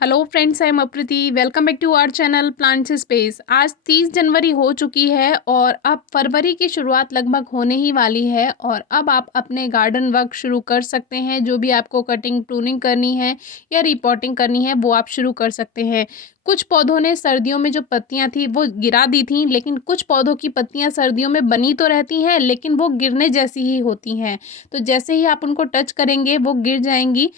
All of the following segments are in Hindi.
Hello friends, I am Aprati. Welcome back to our channel plants space. आज 30 जनवरी हो चुकी है और अब फरवरी की शुरुआत लगभग होने ही वाली है और अब आप अपने गार्डन वर्क शुरू कर सकते हैं। जो भी आपको कटिंग प्रूनिंग करनी है या रिपोर्टिंग करनी है वो आप शुरू कर सकते हैं। कुछ पौधों ने सर्दियों में जो पत्तियां थी वो गिरा दी थी, लेकिन कुछ पौधों की पत्तियां सर्दियों में बनी तो रहती हैं लेकिन वो गिरने जैसी ही होती हैं। तो जैसे ही आप उनको टच करेंगे वो गिर जाएंगी।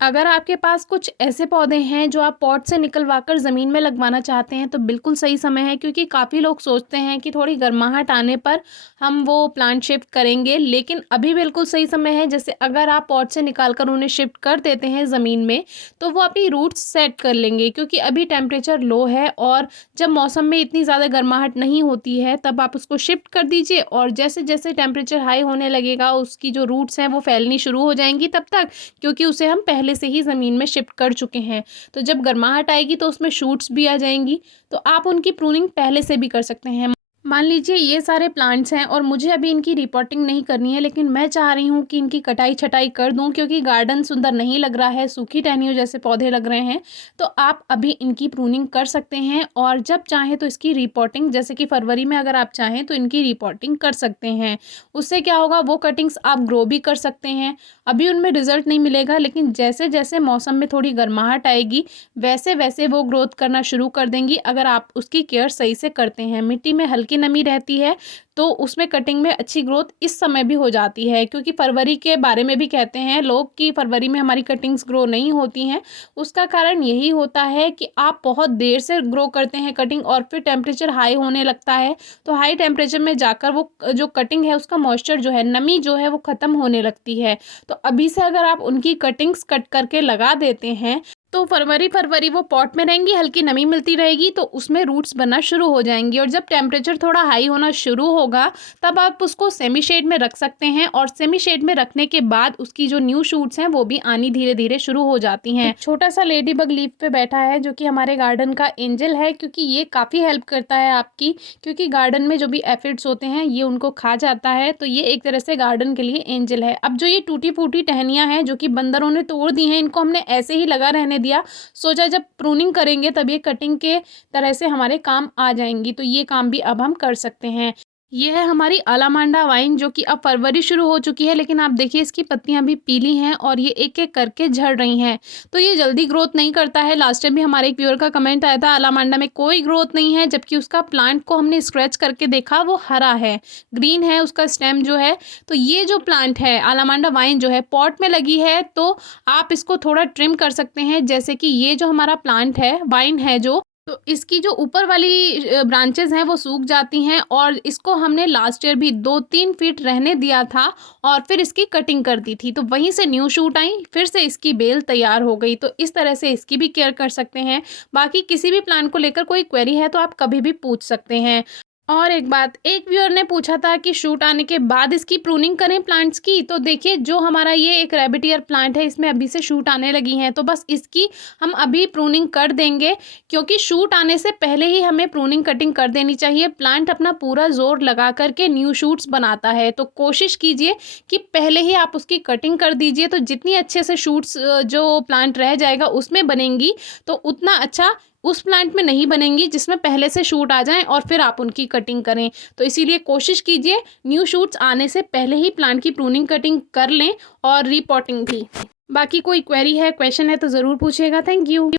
अगर आपके पास कुछ ऐसे पौधे हैं जो आप पॉट से निकलवा कर ज़मीन में लगवाना चाहते हैं तो बिल्कुल सही समय है, क्योंकि काफ़ी लोग सोचते हैं कि थोड़ी गर्माहट आने पर हम वो प्लांट शिफ्ट करेंगे, लेकिन अभी बिल्कुल सही समय है। जैसे अगर आप पॉट से निकाल कर उन्हें शिफ्ट कर देते हैं ज़मीन में तो वो अपनी रूट्स सेट कर लेंगे, क्योंकि अभी टेम्परेचर लो है और जब मौसम में इतनी ज़्यादा गर्माहट नहीं होती है तब आप उसको शिफ्ट कर दीजिए और जैसे जैसे टेम्परेचर हाई होने लगेगा उसकी जो रूट्स हैं वो फैलनी शुरू हो जाएंगी तब तक, क्योंकि उसे हम पहले से ही ज़मीन में शिफ्ट कर चुके हैं। तो जब गर्माहट आएगी तो उसमें शूट्स भी आ जाएंगी, तो आप उनकी प्रूनिंग पहले से भी कर सकते हैं। मान लीजिए ये सारे प्लांट्स हैं और मुझे अभी इनकी रिपोर्टिंग नहीं करनी है, लेकिन मैं चाह रही हूँ कि इनकी कटाई छटाई कर दूँ, क्योंकि गार्डन सुंदर नहीं लग रहा है, सूखी टहनियों जैसे पौधे लग रहे हैं। तो आप अभी इनकी प्रूनिंग कर सकते हैं और जब चाहें तो इसकी रिपोर्टिंग, जैसे कि फरवरी में अगर आप चाहें तो इनकी रिपोर्टिंग कर सकते हैं। उससे क्या होगा, वो कटिंग्स आप ग्रो भी कर सकते हैं। अभी उनमें रिजल्ट नहीं मिलेगा, लेकिन जैसे जैसे मौसम में थोड़ी गर्माहट आएगी वैसे वैसे वो ग्रोथ करना शुरू कर देंगी, अगर आप उसकी केयर सही से करते हैं। मिट्टी में हल्की नमी रहती है तो उसमें कटिंग में अच्छी ग्रोथ इस समय भी हो जाती है, क्योंकि फरवरी के बारे में भी कहते हैं लोग कि फरवरी में हमारी कटिंग्स ग्रो नहीं होती हैं। उसका कारण यही होता है कि आप बहुत देर से ग्रो करते हैं कटिंग और फिर टेम्परेचर हाई होने लगता है, तो हाई टेम्परेचर में जाकर वो जो कटिंग है उसका मॉइस्चर जो है, नमी जो है, वो ख़त्म होने लगती है। तो अभी से अगर आप उनकी कटिंग्स कट करके लगा देते हैं तो फरवरी फरवरी वो पॉट में रहेंगी, हल्की नमी मिलती रहेगी तो उसमें रूट्स बनना शुरू हो जाएंगी। और जब टेम्परेचर थोड़ा हाई होना शुरू होगा तब आप उसको सेमी शेड में रख सकते हैं और सेमी शेड में रखने के बाद उसकी जो न्यू शूट्स हैं वो भी आनी धीरे धीरे शुरू हो जाती हैं। छोटा सा लेडी बग लीफ पे बैठा है जो कि हमारे गार्डन का एंजल है, क्योंकि ये काफ़ी हेल्प करता है आपकी, क्योंकि गार्डन में जो भी एफिड्स होते हैं ये उनको खा जाता है। तो ये एक तरह से गार्डन के लिए एंजल है। अब जो ये टूटी फूटी टहनियाँ हैं जो कि बंदरों ने तोड़ दी हैं, इनको हमने ऐसे ही लगा रहने दिया, सोचा जब प्रूनिंग करेंगे तब ये कटिंग के तरह से हमारे काम आ जाएंगी। तो ये काम भी अब हम कर सकते हैं। ये है हमारी अलामांडा वाइन जो कि अब फरवरी शुरू हो चुकी है, लेकिन आप देखिए इसकी पत्तियां भी पीली हैं और ये एक एक करके झड़ रही हैं। तो ये जल्दी ग्रोथ नहीं करता है। लास्ट टाइम भी हमारे एक व्यूअर का कमेंट आया था अलामांडा में कोई ग्रोथ नहीं है, जबकि उसका प्लांट को हमने स्क्रैच करके देखा, वो हरा है, ग्रीन है उसका स्टेम जो है। तो ये जो प्लांट है अलामांडा वाइन जो है पॉट में लगी है, तो आप इसको थोड़ा ट्रिम कर सकते हैं। जैसे कि ये जो हमारा प्लांट है वाइन है जो, तो इसकी जो ऊपर वाली ब्रांचेस हैं वो सूख जाती हैं और इसको हमने लास्ट ईयर भी 2-3 फीट रहने दिया था और फिर इसकी कटिंग कर दी थी, तो वहीं से न्यू शूट आई, फिर से इसकी बेल तैयार हो गई। तो इस तरह से इसकी भी केयर कर सकते हैं। बाकी किसी भी प्लांट को लेकर कोई क्वेरी है तो आप कभी भी पूछ सकते हैं। और एक बात, एक व्यूअर ने पूछा था कि शूट आने के बाद इसकी प्रूनिंग करें प्लांट्स की। तो देखिए जो हमारा ये एक रैबिट ईयर प्लांट है इसमें अभी से शूट आने लगी हैं, तो बस इसकी हम अभी प्रूनिंग कर देंगे, क्योंकि शूट आने से पहले ही हमें प्रूनिंग कटिंग कर देनी चाहिए। प्लांट अपना पूरा जोर लगा करके न्यू शूट्स बनाता है, तो कोशिश कीजिए कि पहले ही आप उसकी कटिंग कर दीजिए। तो जितनी अच्छे से शूट्स जो प्लांट रह जाएगा उसमें बनेंगी, तो उतना अच्छा उस प्लांट में नहीं बनेंगी जिसमें पहले से शूट आ जाएं और फिर आप उनकी कटिंग करें। तो इसीलिए कोशिश कीजिए न्यू शूट्स आने से पहले ही प्लांट की प्रूनिंग कटिंग कर लें और रिपोर्टिंग भी। बाकी कोई क्वेरी है, क्वेश्चन है तो ज़रूर पूछिएगा। Thank you.